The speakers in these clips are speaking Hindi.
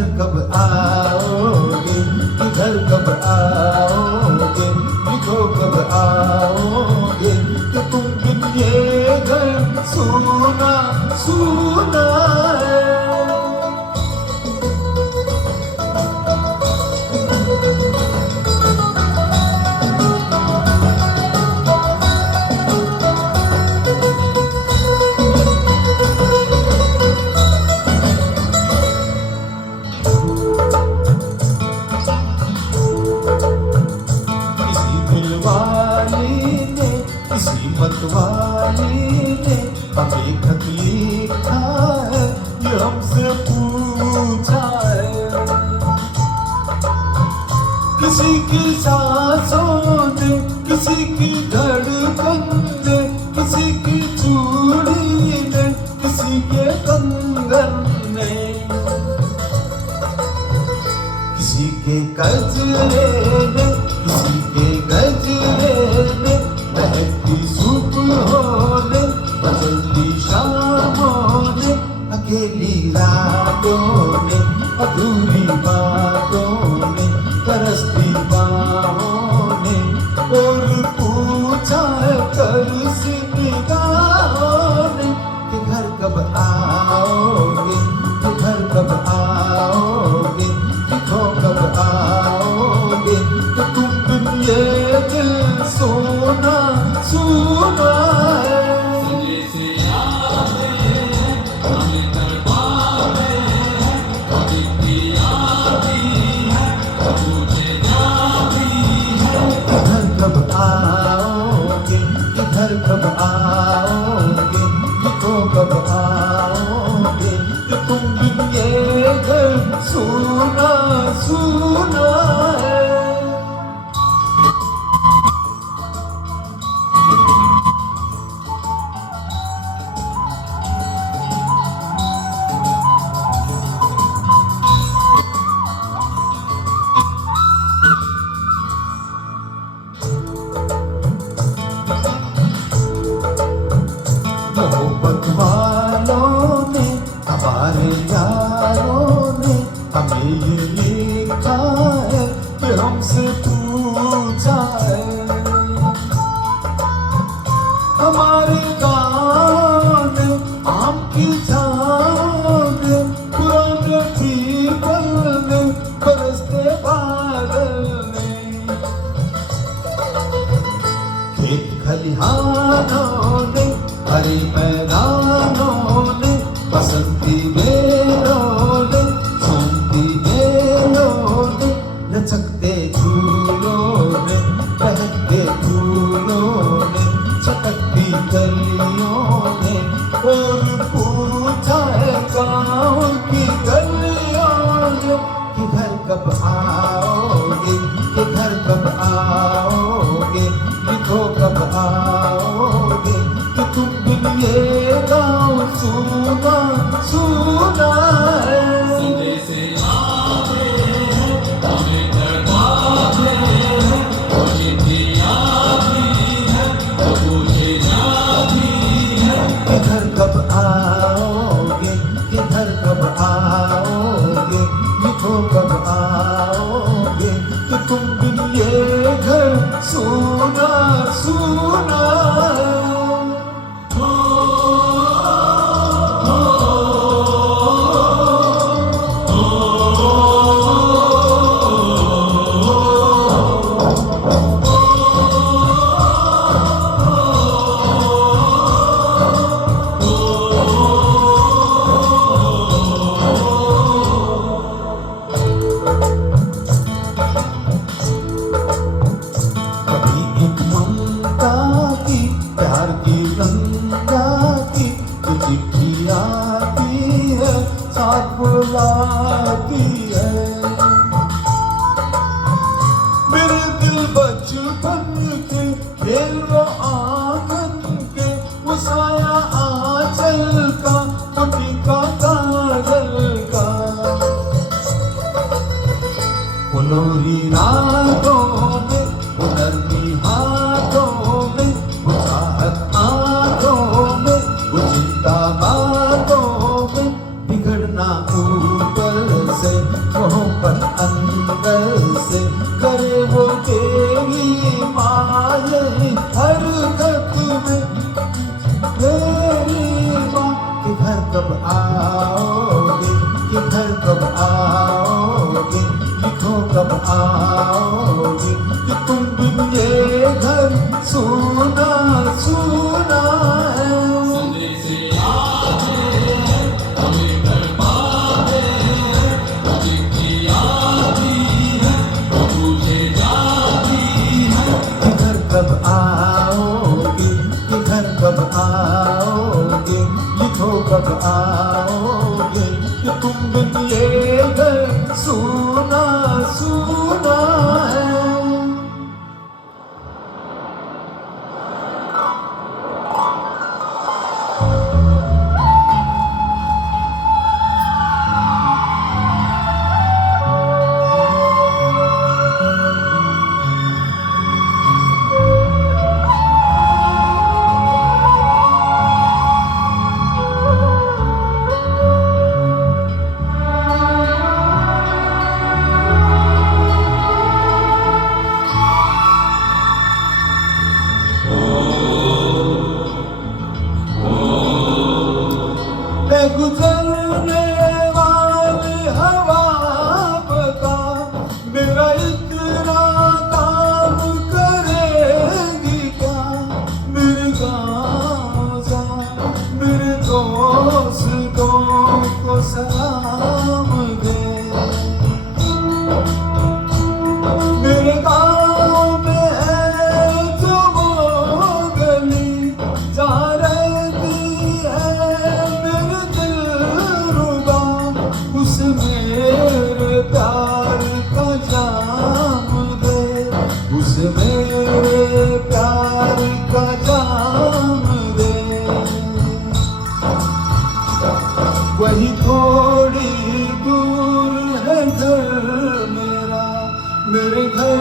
घर कब आओगे, घर कब आओगे, लिखो कब आओगे कि तुम बिन ये घर सूना सूना है। किसी मतवाली ने हमें खत लिखा है, ये हमसे पूछा है। किसी की सांसों ने, किसी की धड़कन ने, किसी की चूड़ी ने, किसी के कंगन ने, किसी के गजरे ने, किसी के गजरे ने, महकती सुबहों ने, बदलती शामों ने, अकेली रातों ने, अधूरी बातों ने, तरसती बाहों ने, और पूछा है तरसी निगाहों ने कि घर कब आओगे, कि घर कब आओगे, लिखो कब आओगे कि तुम बिन ये दिल सोना सोना है। घर कब आओगे, घर कब आओगे, लिखो कब आओगे कि तुम बिन ये घर सोना सोना है। मोहब्बत वालों ने, हमारे यारों ने हमें ये लिखा है कि हमसे पूछा है। हमारे गाँव ने, आम की छाँव ने, पुराने पीपल ने, बरसते बादल ने, खेत खलिहानों ने, हरे मैदानों ने, बसंती बेलों ने, झूमती बेलों ने, लचकते झूलों ने, बहकते फूलों ने, चटकती गलियों ने, और पूछा है गाँव की गलियों ने कि घर कब आओगे, कि घर कब आओगे, लिखो कब आओगे कि तुम बिन ये गाँव सूना सूना है। घर कब आओगे, कि घर कब आओगे, लिखो कब आओगे कि तुम बिन ये घर सूना सूना है। प्यार की गंगा की चिट्ठी आती है, साथ बुलाती है। मेरे दिल बचपन के खेल वो आंगन के, वो साया आंचल का, कुटी का काजल का, वो लोरी रातों में, वो नरमी हाथों में, वो चाहत आंखों में, वो चिंता बातों में, बिगड़ना ऊपर से कैसे करे वो तेरी माये हरकत में मेरी माँ के घर कब आओगे, के घर कब आओगे, लिखो कब आओगे कि तुम बिन ये घर सुना सुना है। कब आओगे, कि घर कब आओगे, लिखो कब आओगे कि तुम बिन ये घर सुना सुना है। गुजरने वाली हवा बता मेरा इतना काम करेगी क्या, मेरे गाँव जा मेरे दोस्तों को सलाम दे। मेरे गाँव में है जो वो गली जहाँ रहती है मेरे दिलरुबा, उस मेरे प्यार का जाम दे, उस मेरे प्यार का जाम दे। वही थोड़ी दूर है घर मेरा, मेरे घर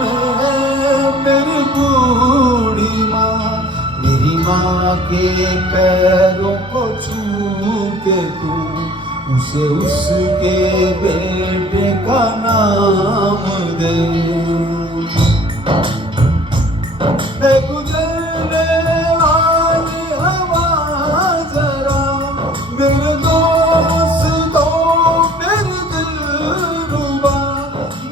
में है मेरी बूढ़ी माँ, मेरी माँ के पैरों को छू के तू उसे उसके बेटे का नाम दे। गुजरने वाली हवा जरा मेरे दोस्तों मेरी दिलरुबा,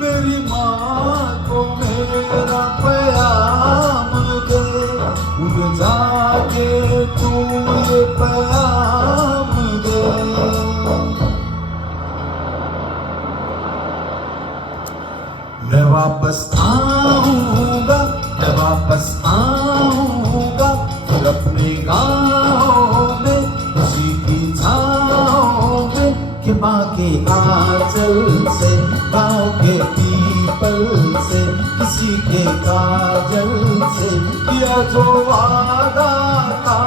मेरी माँ को मेरा प्याम दे, उड़ जाके तू ये प्याम दे। मैं वापस आऊँगा, मैं वापस आऊँगा फिर अपने गाँव में खुशी की छाँव में, कि माँ के आंचल से गाँव के पीपल से किसी के काजल से किया जो वादा था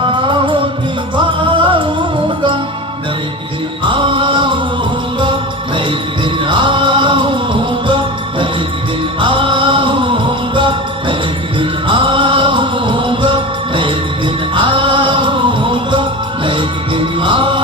वो निभाऊंगा। मैं एक दिन आऊँगा, मैं एक दिन आऊँगा, मैं एक दिन आऊँगा, मैं एक दिन आऊँगा, मैं एक दिन आऊँगा, मैं एक दिन आऊँगा।